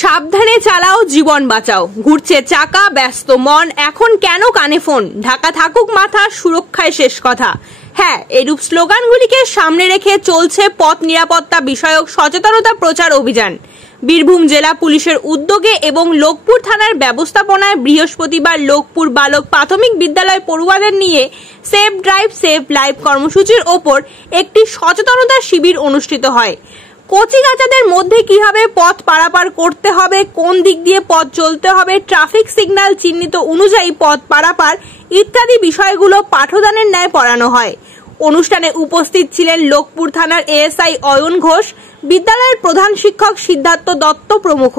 সাবধানে চালাও, জীবন বাঁচাও। ঘুরছে চাকা, ব্যস্ত মন, এখন কেন কানে ফোন? ঢাকা থাকুক মাথা, সুরক্ষায় শেষ কথা। হ্যাঁ, এরূপ স্লোগানগুলিকে সামনে রেখে চলছে পথ নিরাপত্তা বিষয়ক সচেতনতা প্রচার অভিযান। বীরভূম জেলা পুলিশের উদ্যোগে এবং লোকপুর থানার ব্যবস্থাপনায় বৃহস্পতিবার লোকপুর বালক প্রাথমিক বিদ্যালয় পড়ুয়াদের নিয়ে সেফ ড্রাইভ সেভ লাইফ কর্মসূচির ওপর একটি সচেতনতা শিবির অনুষ্ঠিত হয়। কচিকাচাদের মধ্যে কিভাবে পথ পারাপার করতে হবে, কোন দিক দিয়ে পথ চলতে হবে, ট্রাফিক সিগন্যাল চিহ্নিত অনুযায়ী পথ পারাপার ইত্যাদি বিষয়গুলো পাঠদানের ন্যায় পড়ানো হয়। অনুষ্ঠানে উপস্থিত ছিলেন লোকপুর থানার এএসআই অয়ন ঘোষ, বিদ্যালয়ের প্রধান শিক্ষক সিদ্ধার্থ দত্ত প্রমুখ।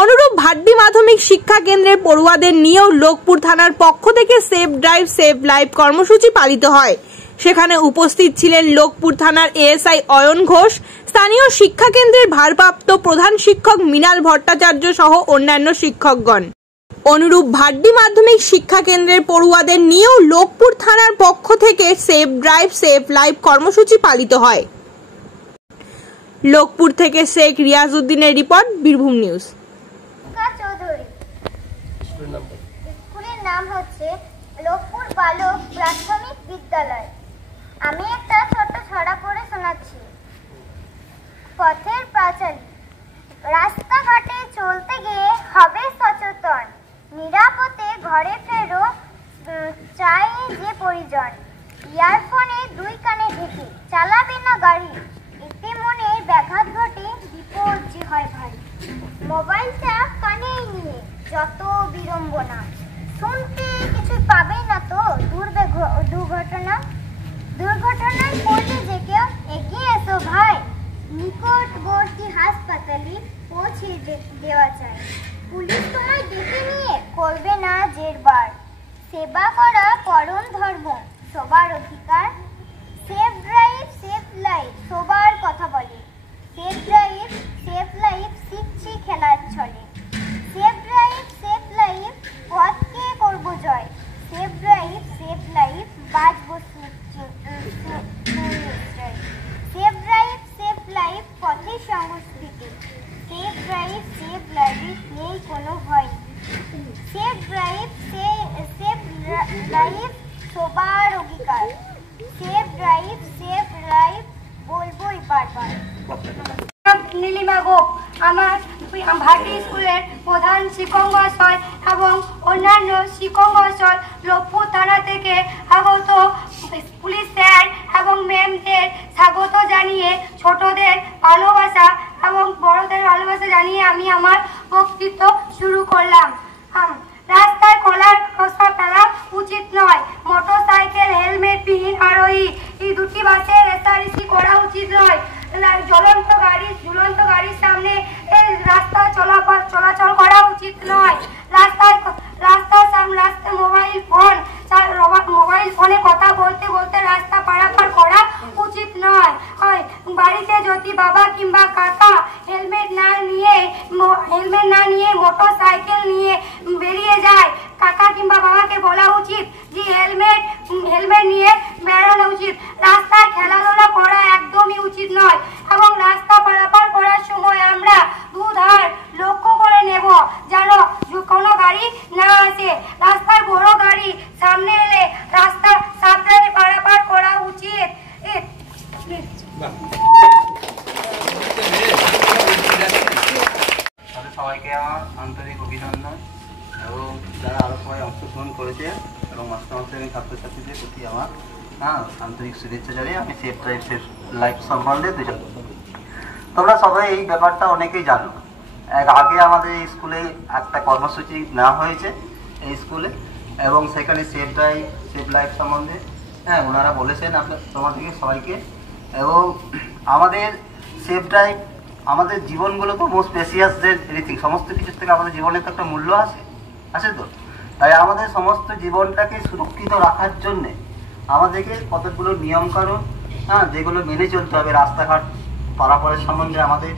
অনুরূপ ভাড্ডি মাধ্যমিক শিক্ষা কেন্দ্রের পড়ুয়াদের নিয়েও লোকপুর থানার পক্ষ থেকে সেফ ড্রাইভ সেভ লাইফ কর্মসূচি পালিত হয়। সেখানে উপস্থিত ছিলেন লোকপুর থানার এএসআই অয়ন ঘোষ, স্থানীয় শিক্ষা কেন্দ্রের ভারপ্রাপ্ত প্রধান শিক্ষক মৃণাল ভট্টাচার্য সহ অন্যান্য শিক্ষকগণ। অনুরূপ ভাড্ডি মাধ্যমিক শিক্ষা কেন্দ্রের পড়ুয়াদের নিয়েও লোকপুর থানার পক্ষ থেকে সেফ ড্রাইভ সেভ লাইফ কর্মসূচি পালিত হয়। লোকপুর থেকে শেখ রিয়াজউদ্দিনের রিপোর্ট, বীরভূম নিউজ। স্কুলের নাম হচ্ছে লোকপুর বালক প্রাথমিক বিদ্যালয়। আমি একটা ছোট্ট ছড়া পড়ে শোনাচ্ছি। পথের পাঁচালী, রাস্তাঘাটে চলতে গিয়ে হবে সচেতন, নিরাপদে ঘরে ফেরো চাই যে পরিজন। ইয়ারফোনে দুই কানে ঢেকে চালাবে না গাড়ি, এতে মনের ব্যাঘাত ঘটে, বিপদ যে হয় ভারী। মোবাইলটা কানেই নিয়ে যত বিড়ম্বনা, শুনতে কিছু পাবে না তো দুর্ঘটনায় পড়লে যে কেউ এগিয়ে এসো ভাই, নিকটবর্তী হাসপাতালে পৌঁছে দেওয়া চাই। পুলিশ তোমায় ডেকে নিয়ে করবে না জেরবার, সেবা করা পরম ধর্ম, সবার অধিকার। সেফ ড্রাইভ সেফ লাইফ সবার কথা বলে, সেফ ড্রাইভ সেফ লাইফ শিখছি খেলার ছলে। সেফ ড্রাইভ সেফ লাইফ পথকে করব জয়, সেফ ড্রাইভ সেফ লাইফ বাঁচবো সেফ ড্রাইভ সেফ লাইফ পথের সংস্কৃতি। সেফ ড্রাইভ সেফ লাইফ নেই কোনো ভয়, সেফ ড্রাইভ সেফ লাইফ সবার অধিকার। সেফ ড্রাইভ সেফ লাইফ বলবোই বারবার। নীলিমা গোপ, আমার ভাটি স্কুলের প্রধান শিক্ষক মহাশয় এবং অন্যান্য শিক্ষক মহাশয় লোকপুর থানা থেকে আগত পুলিশ স্যার এবং ম্যামদের স্বাগত জানিয়ে ছোটদের ভালোবাসা এবং বড়দের ভালোবাসা জানিয়ে আমি আমার বক্তৃতা শুরু করলাম। রাস্তায় খোলার রাস্তা ফেলা উচিত নয়, মোটরসাইকেল হেলমেট বিহীন আরোহী এই দুটি বাসে রেসারেসি করা উচিত নয়। ঝুলন্ত গাড়ির সামনে রাস্তা চলাচল করা উচিত নয়। রাস্তায় মোবাইল ফোনে কথা বলতে বলতে রাস্তা পারাপার করা উচিত নয়। বাড়িতে যদি বাবা কিংবা কাকা হেলমেট না নিয়ে মোটরসাইকেল নিয়ে বেরিয়ে যায়, কাকা কিংবা বাবাকে বলা উচিত যে হেলমেট নিয়ে বেরোনো উচিত। রাস্তায় খেলাধুলা করা একদমই উচিত নয় এবং রাস্তা পারাপার করার সময় আমরা দুধার লক্ষ্য করে নেব যেন কোনো গাড়ি না আসে। রাস্তায় বড় গাড়ি সামনে এলে রাস্তা সাবধানে পারাপার করা উচিত। সবাইকে আমার আন্তরিক অভিনন্দন এবং যারা আরো সবাই অংশগ্রহণ করেছে এবং মাস্টারমশাই এবং ছাত্রছাত্রীদের প্রতি আমার আন্তরিক শুভেচ্ছা জানিয়ে আমি সেফ ড্রাইভ সেফ লাইফ সম্বন্ধে দুজন। তোমরা সবাই এই ব্যাপারটা অনেকেই জানো। আগে আমাদের এই স্কুলে একটা কর্মসূচি নেওয়া হয়েছে এই স্কুলে এবং সেখানে সেফ ড্রাইভ সেফ লাইফ সম্বন্ধে ওনারা বলেছেন তোমাদেরকে সবাইকে। এবং আমাদের সেফ ড্রাইভ আমাদের জীবনগুলো তো মোস্ট প্রেসিয়াস যে এনিথিং, সমস্ত কিছুর থেকে আমাদের জীবনের তো একটা মূল্য আছে তো। তাই আমাদের সমস্ত জীবনটাকে সুরক্ষিত রাখার জন্যে আমাদেরকে কতগুলো নিয়মকানুন যেগুলো মেনে চলতে হবে। রাস্তাঘাট পারাপারের সম্বন্ধে আমাদের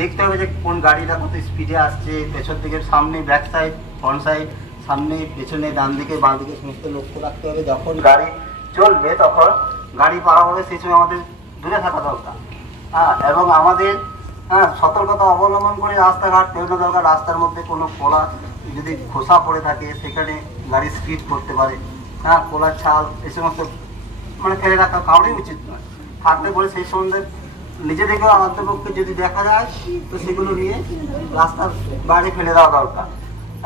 দেখতে হবে যে কোন গাড়িটা কত স্পিডে আসছে, পেছন দিকে সামনে ব্যাক সাইড ফ্রন্ট সাইড, সামনে পেছনে ডান দিকে বাঁ দিকে সমস্ত লক্ষ্য রাখতে হবে। যখন গাড়ি চলবে তখন গাড়ি পারাপারে সেই সময় আমাদের দূরে থাকা দরকার। এবং আমাদের হ্যাঁ, সতর্কতা অবলম্বন করে রাস্তাঘাট বেরোনো দরকার। রাস্তার মধ্যে কোনো খোলা যদি খোসা পড়ে থাকে সেখানে গাড়ি স্কিড করতে পারে। হ্যাঁ, খোলার ছাল এই সমস্ত মানে ফেলে রাখা কাউরই উচিত নয়। থাকলে পরে সেই সম্বন্ধে নিজেদেরকেও অন্তপক্ষে যদি দেখা যায় তো সেগুলো নিয়ে রাস্তার বাইরে ফেলে দেওয়া দরকার।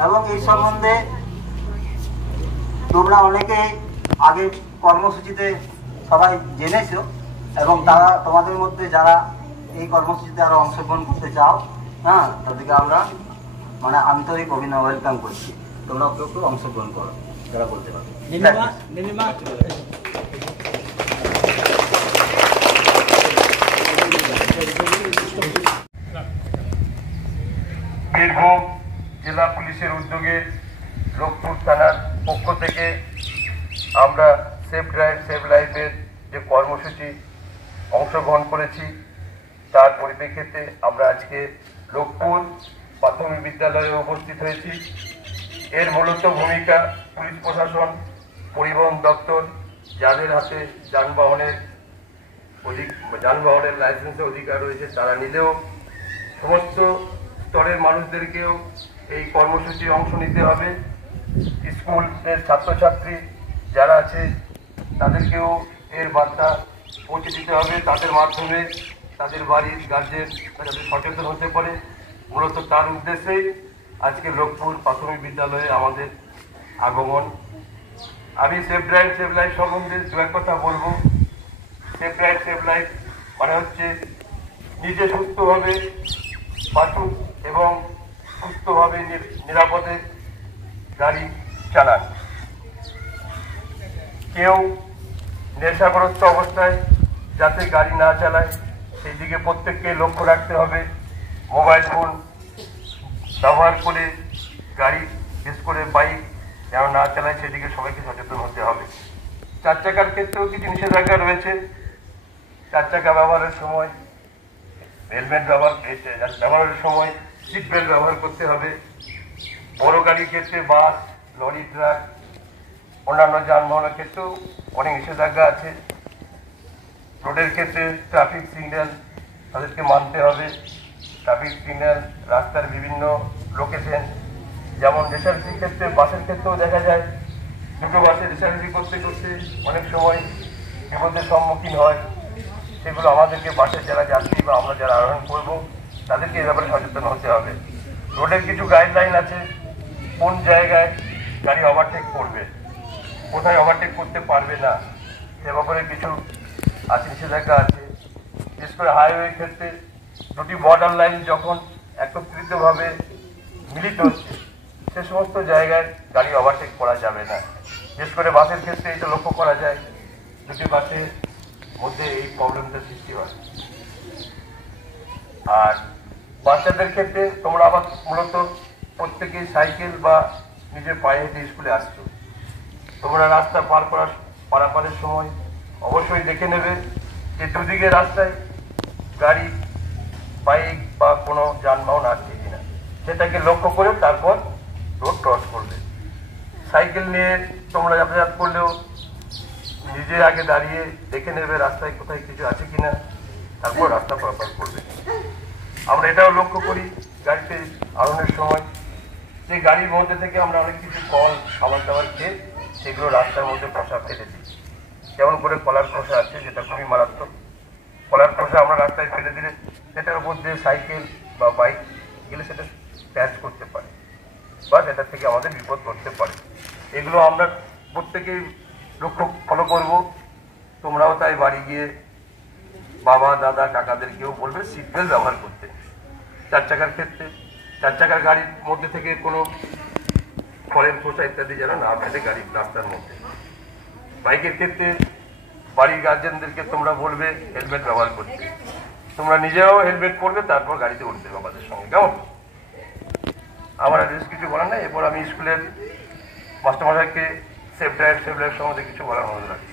এবং এই সম্বন্ধে তোমরা অনেকেই আগে কর্মসূচিতে সবাই জেনেছো এবং তারা তোমাদের মধ্যে যারা এই কর্মসূচিতে আরো অংশগ্রহণ করতে চাও, হ্যাঁ, তাদেরকে আমরা মানে আন্তরিক অভিনন্দন ওয়েলকাম করছি। তোমরা একটু অংশগ্রহণ করো যারা করতে পারো। বীরভূম জেলা পুলিশের উদ্যোগে লোকপুর থানার পক্ষ থেকে আমরা সেফ ড্রাইভ সেভ লাইফের যে কর্মসূচি অংশগ্রহণ করেছি তার পরিপ্রেক্ষিতে আমরা আজকে লোকপুর প্রাথমিক বিদ্যালয়ে উপস্থিত হয়েছি। এর মূলত ভূমিকা পুলিশ প্রশাসন, পরিবহন দপ্তর, যাদের হাতে যানবাহনের লাইসেন্সের অধিকার রয়েছে তারা নিলেও সমস্ত স্তরের মানুষদেরকেও এই কর্মসূচি অংশ নিতে হবে। স্কুলের ছাত্রছাত্রী যারা আছে তাদেরকেও এর বার্তা পৌঁছে দিতে হবে, তাদের মাধ্যমে তাদের বাড়ির গার্জেন যাতে সচেতন হতে পারে। মূলত তার উদ্দেশ্যেই আজকে লোকপুর প্রাথমিক বিদ্যালয়ে আমাদের আগমন। আমি সেফ ড্রাইভ সেভ লাইফ সম্বন্ধে দু এক কথা বলবো। সেফ ড্রাইভ সেভ লাইফ মানে হচ্ছে নিজে সুস্থভাবে বাঁচুন এবং সুস্থভাবে নিরাপদে গাড়ি চালান। কেউ নেশাগ্রস্ত অবস্থায় যাতে গাড়ি না চালায় সেই দিকে প্রত্যেককে লক্ষ্য রাখতে হবে। মোবাইল ফোন ব্যবহার করে গাড়ি, বিশেষ করে বাইক যেন না চালায় সেদিকে সবাইকে সচেতন হতে হবে। 4 চাকার ক্ষেত্রেও কিছু নিষেধাজ্ঞা রয়েছে। 4 চাকা ব্যবহারের সময় হেলমেট ব্যবহারের সময় সিট বেল্ট ব্যবহার করতে হবে। বড় গাড়ির ক্ষেত্রে বাস, লরি, ট্রাক, অন্যান্য যানবাহনের ক্ষেত্রেও অনেক নিষেধাজ্ঞা আছে। রোডের ক্ষেত্রে ট্রাফিক সিগন্যাল তাদেরকে মানতে হবে। ট্রাফিক সিগন্যাল, রাস্তার বিভিন্ন লোকেশন, যেমন রেসারেসির ক্ষেত্রে বাসের ক্ষেত্রেও দেখা যায় দুটো বাসে রেসারেসি করতে করতে অনেক সময় বিপদের সম্মুখীন হয়। সেগুলো আমাদেরকে বাসের যারা যাত্রী বা আমরা যারা আরোহণ করবো তাদেরকে এ ব্যাপারে সচেতন হতে হবে। রোডের কিছু গাইডলাইন আছে, কোন জায়গায় গাড়ি ওভারটেক করবে, কোথায় ওভারটেক করতে পারবে না, সে ব্যাপারে কিছু আছে, নিষেধাজ্ঞা আছে। বিশেষ করে হাইওয়ে ক্ষেত্রে দুটি বর্ডার লাইন যখন একত্রিতভাবে মিলিত হচ্ছে সে সমস্ত জায়গায় গাড়ি ওভারটেক করা যাবে না। বিশেষ করে বাসের ক্ষেত্রে এটা লক্ষ্য করা যায়, দুটি বাসের মধ্যে এই প্রবলেমটা সৃষ্টি হয়। আর বাচ্চাদের ক্ষেত্রে তোমরা আবার মূলত প্রত্যেকেই সাইকেল বা নিজের পায়ে হেঁটে স্কুলে আসছো। তোমরা রাস্তা পারাপারের সময় অবশ্যই দেখে নেবে যে দুদিকে রাস্তায় গাড়ি, বাইক বা কোনো যানবাহন আসছে কিনা, সেটাকে লক্ষ্য করে তারপর রোড ক্রস করবে। সাইকেল নিয়ে তোমরা যাতায়াত করলেও নিজে আগে দাঁড়িয়ে দেখে নেবে রাস্তায় কোথায় কিছু আছে কিনা, তারপর রাস্তা পারাপার করবে। আমরা এটাও লক্ষ্য করি গাড়িতে আরোহণের সময় যে গাড়ির মধ্যে থেকে আমরা অনেক কিছু ফল, খাবার দাবার খেয়ে সেগুলো রাস্তার মধ্যে খোসা ফেলে দিই। যেমন করে কলার খোসা আছে, যেটা খুবই মারাত্মক। কলার খোসা আমরা রাস্তায় ফেলে দিলে সেটার উপর দিয়ে সাইকেল বা বাইক গেলে সেটা প্যাচ করতে পারে বা সেটার থেকে আমাদের বিপদ করতে পারে। এগুলো আমরা প্রত্যেকেই লক্ষ্য ফলো করবো। তোমরাও তাই বাড়ি গিয়ে বাবা, দাদা, কাকাদেরকেও বলবে সিট বেল্ট ব্যবহার করতে। 4 চাকার ক্ষেত্রে 4 চাকার গাড়ির মধ্যে থেকে কোনো ফলের খোসা ইত্যাদি যেন না ফেলে গাড়ির রাস্তার মধ্যে। বাইকের ক্ষেত্রে বাড়ির গার্জেনদেরকে তোমরা বলবে হেলমেট ব্যবহার করতে। তোমরা নিজেরাও হেলমেট পরবে, তারপর গাড়িতে উঠবে বাবাদের সঙ্গে। কেমন? আমার বেশ কিছু বলার নাই। এরপর আমি স্কুলের মাস্টারমশাইকে সেফ ড্রাইভ সেভ লাইফ সম্বন্ধে কিছু বলার অনুরোধ রাখছি।